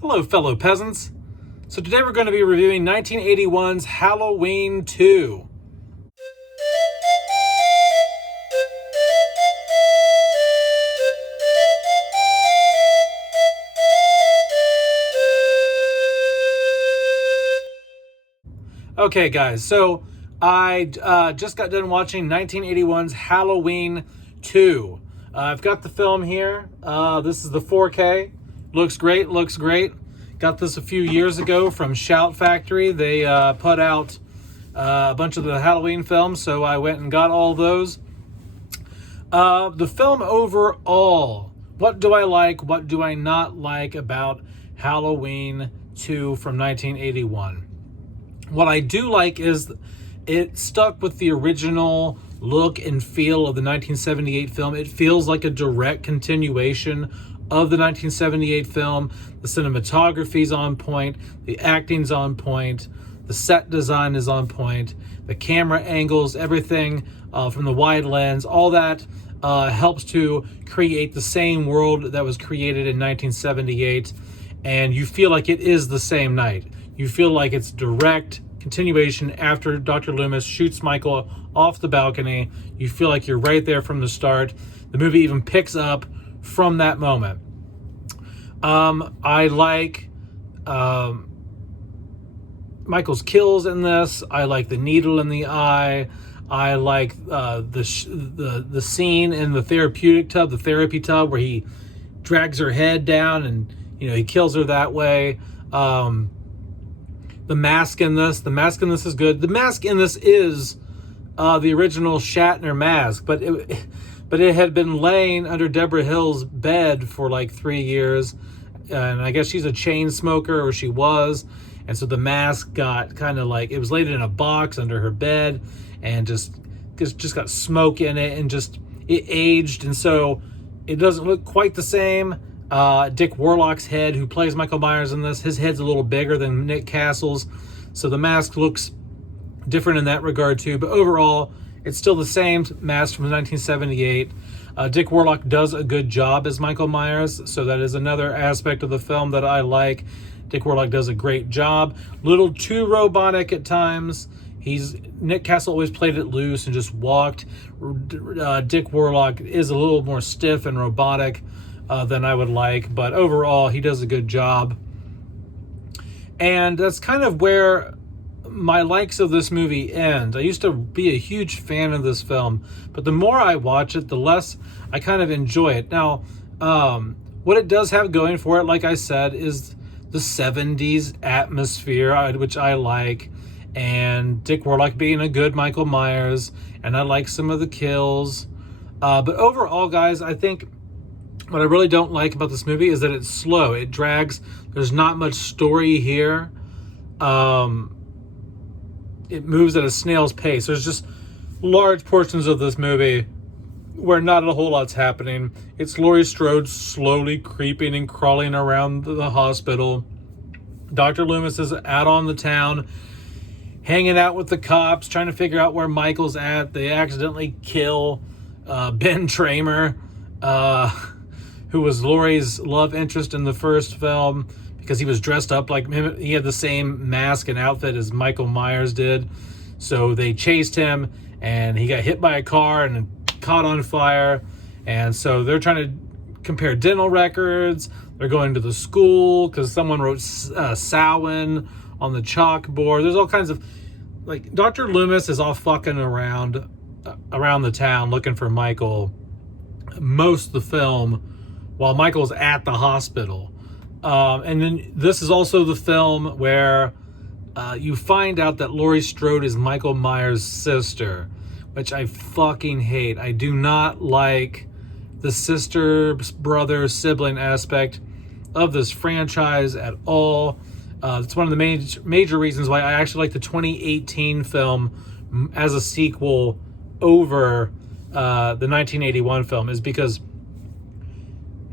Hello, fellow peasants. So today we're going to be reviewing 1981's Halloween 2. Okay, guys, so I just got done watching 1981's Halloween 2. I've got the film here. This is the 4K. Looks great. Got this a few years ago from Shout Factory. They put out a bunch of the Halloween films, so I went and got all those. The film overall, what do I like, what do I not like about Halloween 2 from 1981? What I do like is it stuck with the original look and feel of the 1978 film. It feels like a direct continuation of the 1978 film. The cinematography's on point, the acting's on point, the set design is on point, the camera angles, everything from the wide lens, all that helps to create the same world that was created in 1978, and you feel like it is the same night. You feel like it's direct continuation after Dr. Loomis shoots Michael off the balcony. You feel like you're right there from the start. The movie even picks up from that moment. I like Michael's kills in this. I like the needle in the eye. I like the scene in the therapy tub where he drags her head down and he kills her that way. The mask in this is good. The mask in this is the original Shatner mask, but it had been laying under Deborah Hill's bed for like 3 years, and I guess she's a chain smoker, or she was, and so the mask got kind of like, it was laid in a box under her bed, and just got smoke in it, and just it aged, and so it doesn't look quite the same. Dick Warlock's head, who plays Michael Myers in this, his head's a little bigger than Nick Castle's, so the mask looks different in that regard too, but overall it's still the same mask from 1978. Dick Warlock does a good job as Michael Myers, so that is another aspect of the film that I like. Dick Warlock does a great job. Little too robotic at times. Nick Castle always played it loose and just walked. Dick Warlock is a little more stiff and robotic than I would like, but overall he does a good job. And that's kind of where my likes of this movie end. I used to be a huge fan of this film, but the more I watch it, the less I kind of enjoy it. Now, what it does have going for it, like I said, is the 70s atmosphere, which I like, and Dick Warlock being a good Michael Myers, and I like some of the kills. But overall, guys, I think what I really don't like about this movie is that it's slow. It drags. There's not much story here. It moves at a snail's pace. There's just large portions of this movie where not a whole lot's happening. It's Laurie Strode slowly creeping and crawling around the hospital. Dr. Loomis is out on the town, hanging out with the cops, trying to figure out where Michael's at. They accidentally kill Ben Tramer, who was Laurie's love interest in the first film, because he was dressed up like him. He had the same mask and outfit as Michael Myers did. So they chased him, and he got hit by a car and caught on fire. And so they're trying to compare dental records. They're going to the school because someone wrote Samhain on the chalkboard. There's all kinds of, like, Dr. Loomis is all fucking around the town looking for Michael most of the film, while Michael's at the hospital. And then this is also the film where you find out that Laurie Strode is Michael Myers' sister, which I fucking hate. I do not like the sister, brother, sibling aspect of this franchise at all. It's one of the major reasons why I actually like the 2018 film as a sequel over the 1981 film, is because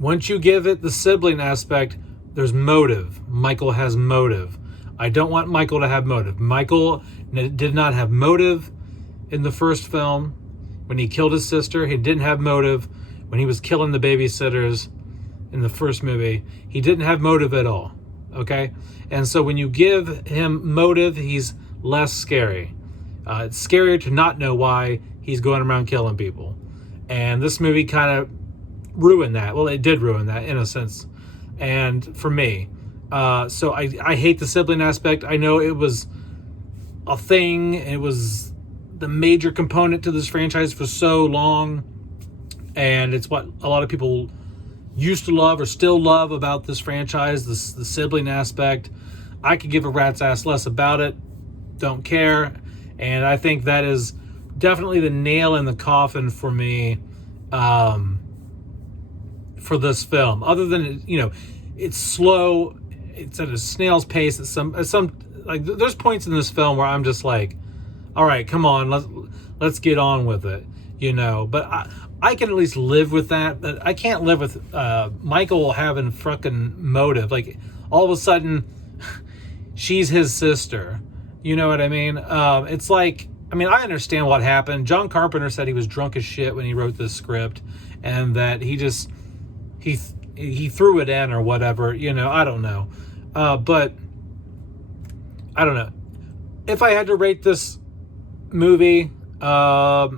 once you give it the sibling aspect, there's motive. Michael has motive. I don't want Michael to have motive. Michael did not have motive in the first film. When he killed his sister, he didn't have motive. When he was killing the babysitters in the first movie, he didn't have motive at all. okay? And so when you give him motive, he's less scary. It's scarier to not know why he's going around killing people. And this movie kind of ruined that. Well, it did ruin that in a sense. And for me, so I hate the sibling aspect. I know it was a thing. It was the major component to this franchise for so long. And it's what a lot of people used to love or still love about this franchise, the sibling aspect. I could give a rat's ass less about it. Don't care. And I think that is definitely the nail in the coffin for me for this film. Other than, it's slow. It's at a snail's pace. It's some like there's points in this film where I'm just like, all right, come on, let's get on with it, But I can at least live with that. But I can't live with Michael having fucking motive. Like all of a sudden, she's his sister. You know what I mean? It's like, I understand what happened. John Carpenter said he was drunk as shit when he wrote this script, and that he threw it in or whatever. I don't know. But I don't know. If I had to rate this movie out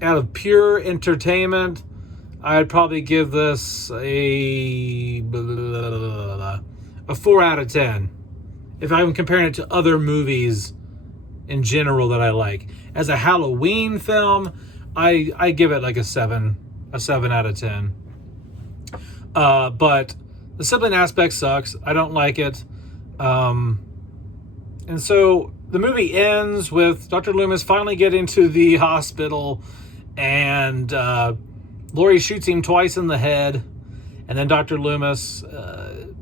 of pure entertainment, I'd probably give this a 4 out of 10. If I'm comparing it to other movies in general that I like. As a Halloween film, I give it like a 7 out of 10. But the sibling aspect sucks. I don't like it. And so the movie ends with Dr. Loomis finally getting to the hospital, and Laurie shoots him twice in the head, and then Dr. Loomis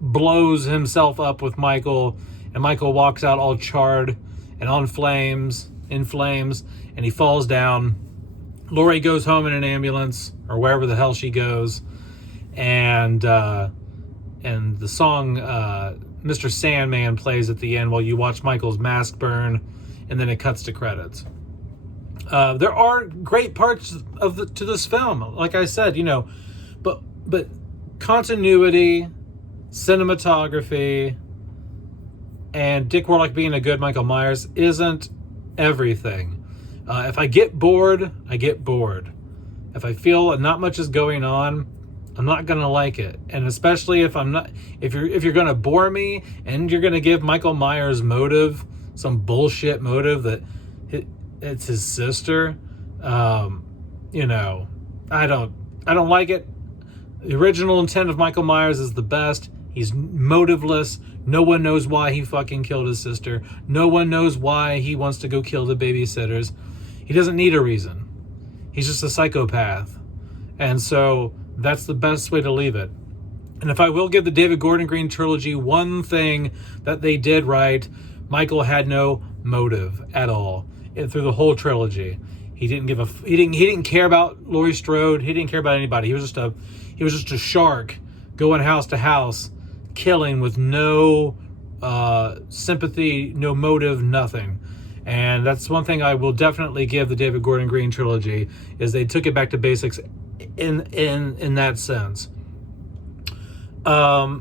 blows himself up with Michael, and Michael walks out all charred and in flames, and he falls down. Laurie goes home in an ambulance, or wherever the hell she goes, and the song Mr. Sandman plays at the end while you watch Michael's mask burn, and then it cuts to credits. There are great parts to this film, like I said, but continuity, cinematography, and Dick Warlock being a good Michael Myers isn't everything. If I get bored, I get bored. If I feel not much is going on, I'm not gonna like it. And especially if you're gonna bore me and you're gonna give Michael Myers motive, some bullshit motive that it's his sister, I don't like it. The original intent of Michael Myers is the best. He's motiveless. No one knows why he fucking killed his sister. No one knows why he wants to go kill the babysitters. He doesn't need a reason. He's just a psychopath. And so that's the best way to leave it. And if I will give the David Gordon Green trilogy one thing that they did right, Michael had no motive at all through the whole trilogy. He didn't care about Laurie Strode. He didn't care about anybody. He was just a shark going house to house, killing with no sympathy, no motive, nothing. And that's one thing I will definitely give the David Gordon Green trilogy, is they took it back to basics in that sense. But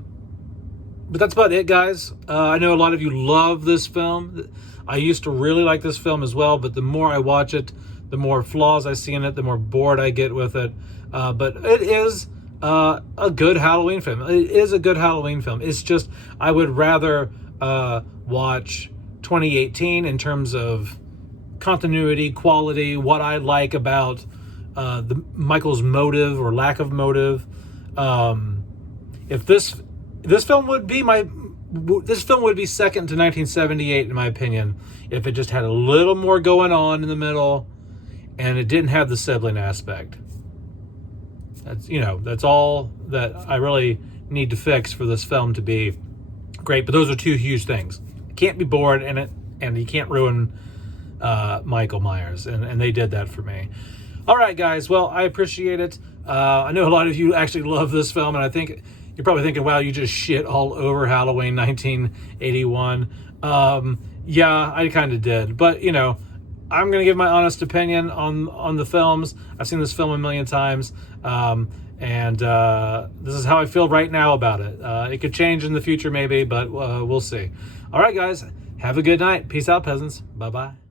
that's about it, guys. I know a lot of you love this film. I used to really like this film as well, but the more I watch it, the more flaws I see in it, the more bored I get with it. But it is a good Halloween film. It is a good Halloween film. It's just, I would rather watch 2018 in terms of continuity, quality, what I like about the Michael's motive or lack of motive. If this film would be second to 1978 in my opinion, if it just had a little more going on in the middle and it didn't have the sibling aspect. That's all that I really need to fix for this film to be great. But those are two huge things. You can't be bored in it, and you can't ruin Michael Myers, and they did that for me. All right, guys. Well, I appreciate it. I know a lot of you actually love this film, and I think you're probably thinking, wow, you just shit all over Halloween 1981. Yeah, I kind of did. But, I'm going to give my honest opinion on the films. I've seen this film a million times. And this is how I feel right now about it. It could change in the future maybe, but we'll see. All right, guys. Have a good night. Peace out, peasants. Bye-bye.